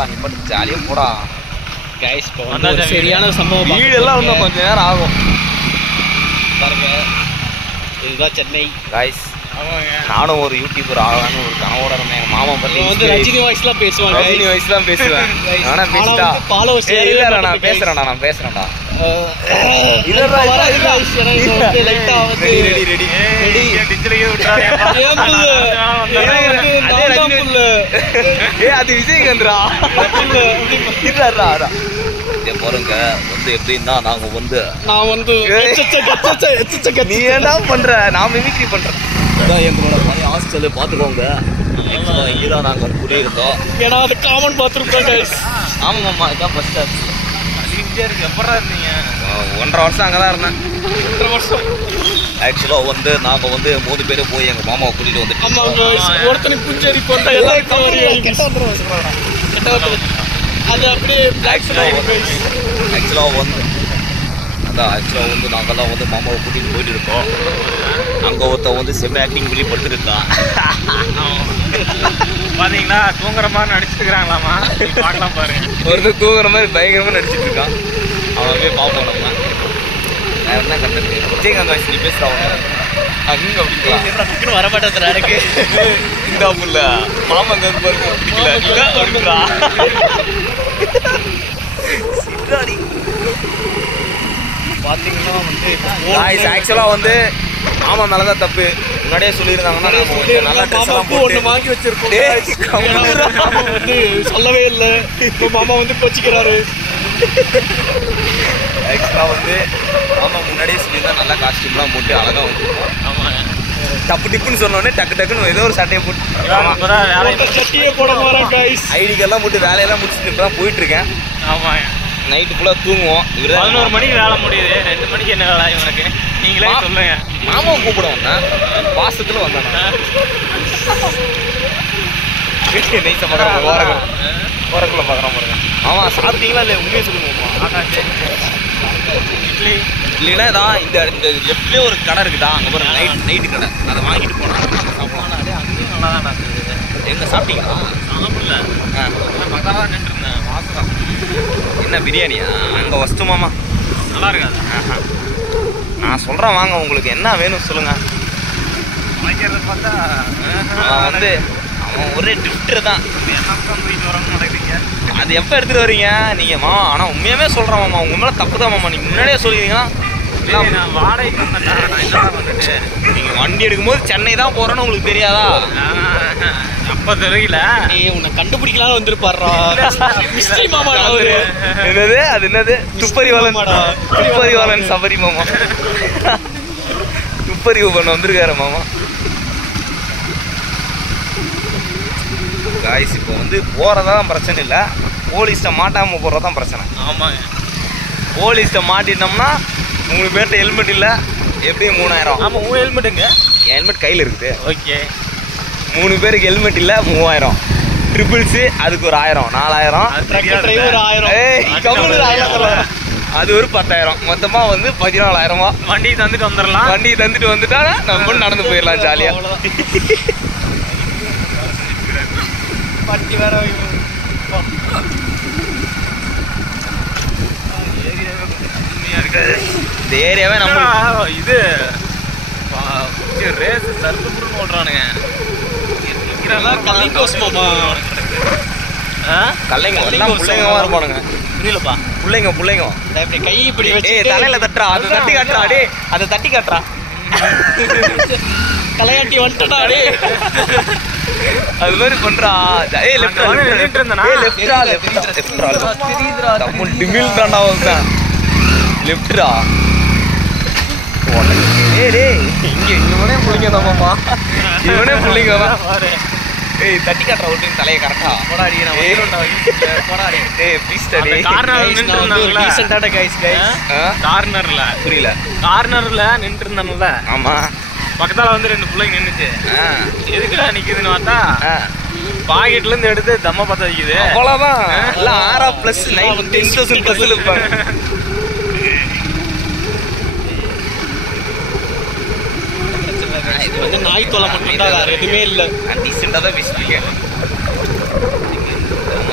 போடா நீ பட்டு ஜாலியாக போடா கைஸ். இப்போ வந்து சரியான சம்பவம். வீடெல்லாம் இன்னும் கொஞ்சம் நேரம் ஆகும் பாருங்க. இதுதான் சென்னை கைஸ். நானும் ஒரு யூடியூபர் ஆகலான்னு ஒரு கனவோட இருந்தேன். எங்கள் மாமா பற்றி வந்து ரஜினி வாய்ஸ்லாம் பேசுவாங்க. ரஜினி வாய்ஸ் தான் பேசுவேன். ஆனால் பேசிட்டா இல்லை நான் பேசுகிறேன்டா நான் பேசுகிறேன்டா. அது விஜயகாந்த்ரா பாருங்க வந்து எப்படின்னா நாங்க வந்து நான் வந்து நீ என்ன பண்ற நான் மிமிக்ரி பண்றேன். அதான் எங்களோட பழைய ஹாஸ்டல் பாத்துக்கோங்க. ஹீரோ நாங்க வந்து குடியிருந்தோம். ஏன்னா அது காமன் பாத்ரூம். ஆமாம்மா இதான் ஃபர்ஸ்ட் ஆச்சு. எப்படா இருந்தீங்க? 1.5 வருஷம் அங்கதான் இருந்தேன். 1.5 வருஷம். ஆக்சுவலா வந்து நாங்க வந்து 3 பேரும் போய் எங்க மாமாவை கூட்டிட்டு வந்துட்டு ஒருத்தனுக்கு புஞ்சேரி போட்டு அது அப்படியே ஆக்சுவலா வந்து அதான் ஆக்சுவலா வந்து நாங்கெல்லாம் வந்து மாமாவை கூட்டிட்டு போயிட்டு இருக்கோம். அங்க ஒருத்தன் வந்து செம்ம ஆக்டிங் பண்ணி படுத்துருக்கான். பாத்தீங்களா தூங்குற மாதிரி நடிச்சுக்கிறாங்களாமா. பார்க்கலாம் பாருங்க. ஒருத்தர் தூங்குற மாதிரி பயங்கரமா நடிச்சிட்டு இருக்கான். அவன் போய் பார்ப்போம் நம்ம. வேற என்ன கண்டது விஜயகாந்த் வாய்ஸ் நீ பேசுறாங்க அங்க அப்படிங்களா வர மாட்டேன் எனக்கு இந்த புள்ள மாமங்க வந்து பாருங்க பிடிக்கல இல்ல அப்படிங்களா சிட்டாடி பாத்தீங்கன்னா வந்து ஆக்சுவலா வந்து மாமா மேலதான் தப்பு. முன்னாடியே சொல்லியிருந்தாங்கன்னா நல்லா ட்ரெஸ் எல்லாம் போட்டு வாங்கி வச்சிருக்கோம். வந்து சொல்லவே இல்லை. இப்போ மாமா வந்து கோச்சிக்கிறாரு. ஆக்சுவலா வந்து மாமா முன்னாடியே சொல்லியிருந்தா நல்லா காஸ்டியூம்லாம் போட்டு அழகா வந்து டப்பு டிப்புன்னு சொன்னோடனே டக்கு டக்குன்னு ஏதோ ஒரு சட்டையை போட்டு சட்டையை போட போறேன். ஐடிக்கெல்லாம் போட்டு வேலையெல்லாம் முடிச்சுட்டு இப்பதான் போயிட்டு இருக்கேன். ஆமா நைட்டு ஃபுல்லாக தூங்குவோம். 11 மணிக்கு வேலை முடியுது. 2 மணிக்கு என்ன வேலை இவனுக்கு நீங்களே சொல்லுங்க. மாமாவை கூப்பிட வந்தேன் பாசத்தில் வந்தேன். நைஸை பார்க்குறேன் ஓரக்குள்ள பார்க்குறேன் பாருங்க. ஆமாம் சாப்பிட்டீங்களா இல்லை உண்மையை சொல்லுங்கம்மா. இல்லைன்னா தான் இந்த லெஃப்ட்லேயே ஒரு கடை இருக்குதா அங்கே பாருங்க நைட்டு கடை அதை வாங்கிட்டு போனால் சாப்பிடலாம். அங்கேயும் நல்லா தான் இருக்குது. எங்கே சாப்பிட்டீங்களா? சாப்பிடல பக்கம் தான் நின்றுருந்தேன். வாசம் என்ன பிரியாணியா அங்கே வஸ்து மாமா நல்லா இருக்காது. நான் சொல்கிறேன் வாங்க உங்களுக்கு என்ன வேணும் சொல்லுங்கள். பார்த்தா அவன் வந்து அவன் ஒரே ட்ரிப்டர் தான். அது எப்போ எடுத்துகிட்டு வரீங்க நீங்கள் மாமா? ஆனால் உண்மையாகவே சொல்கிறேன் மாமா உங்கள் மேலே தப்பு தான் மாமா. நீங்கள் முன்னாடியே சொல்லிங்கன்னா வாடகைக்கு வந்துட்டு நீங்கள் வண்டி எடுக்கும்போது சென்னை தான் போகிறோன்னு உங்களுக்கு தெரியாதா? அப்போ தெரியல. உன்னை கண்டுபிடிக்கலாம்னு வந்துருப்பாருடா மிஸ்ட்ரி மாமா. என்னது அது என்னது துப்பறிவாளன் சபரி மாமா துப்பறிவு பண்ண வந்திருக்காரு மாமா. காய்ஸ் இப்போ வந்து போகிறதான் பிரச்சனை இல்லை. போலீஸ்ட்டை மாட்டாமல் போகிறதான் பிரச்சனை. ஆமாங்க போலீஸ்ட்டை மாட்டிட்டோம்னா 3 பேர்கிட்ட ஹெல்மெட் இல்லை எப்படியும் 3000. ஆமாம் உங்கள் ஹெல்மெட்டுங்க? என் ஹெல்மெட் கையில் இருக்குது. ஓகே 3 பேருக்கு ஹெல்மெட் இல்லை 3000. ட்ரிபிள்ஸு அதுக்கு ஒரு 1000 4000. அது ஒரு 10000. மொத்தமாக வந்து 14000. வண்டி தந்துட்டு வந்துடலாம். வண்டி தந்துட்டு வந்துட்டா நம்ம நடந்து போயிடலாம் ஜாலியாக. வண்டி வேற இந்த ஏரியாவே நம்ம இது ரேஸ் சர்க்குன்னு ஓடுறானுங்க. கல்லைங்க எல்லாம் பிள்ளைங்கவா இருப்பானுங்க. புரியலப்பா பிள்ளைங்க இப்படி கை இப்படி வச்சு தலையில தட்டுறா. அதை தட்டி காட்டுறா. டே அதை தட்டி காட்டுறா. கலையாட்டி வந்துட்டா டே அது மாதிரி பண்றா. லெஃப்ட்ரா இவனே பிள்ளைங்க தான்மா. இவனே பிள்ளைங்க தான். ஏய் தட்டி காட்டுற ஒரு தலையை கரெக்டா கார்னர்ல புரியல கார்னர்ல நின்று இருந்தானுல. ஆமா பக்கத்தால வந்து 2 பிள்ளைங்க நின்றுச்சு. எதுக்குடா நிக்குதுன்னு பார்த்தா பாக்கெட்ல இருந்து எடுத்து தம்ம பத்த வைக்குது. அவ்வளவுதான் எல்லாம் 6+ 10,000+ இருப்பாங்க. இது வந்து நாய் தொலை மட்டும் தான், வேற எதுவுமே இல்லை. டீசெண்டாக தான் பேசிட்டு இருக்கேன்.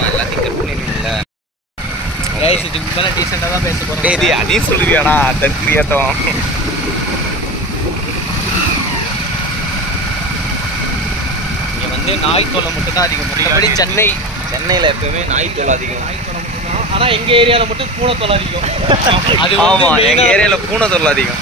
எல்லாத்தையும் இதுக்கு மேலே டீசெண்டாக தான் பேச போகிறோம். டேய் அதையும் சொல்லுவியாடா தற்கிரியாட்டம். இங்கே வந்து நாய் தொல்லை மட்டும் தான் அதிகம். மற்றபடி சென்னையில் எப்பவுமே நாய் தொல்லை அதிகம். நாய் தொல்லை மட்டும் தான். ஆனால் எங்கள் ஏரியாவில் மட்டும் பூனை தொல்லை அதிகம். அது ஆமாம், எங்கள் ஏரியாவில் பூனை தொல்லை அதிகம்.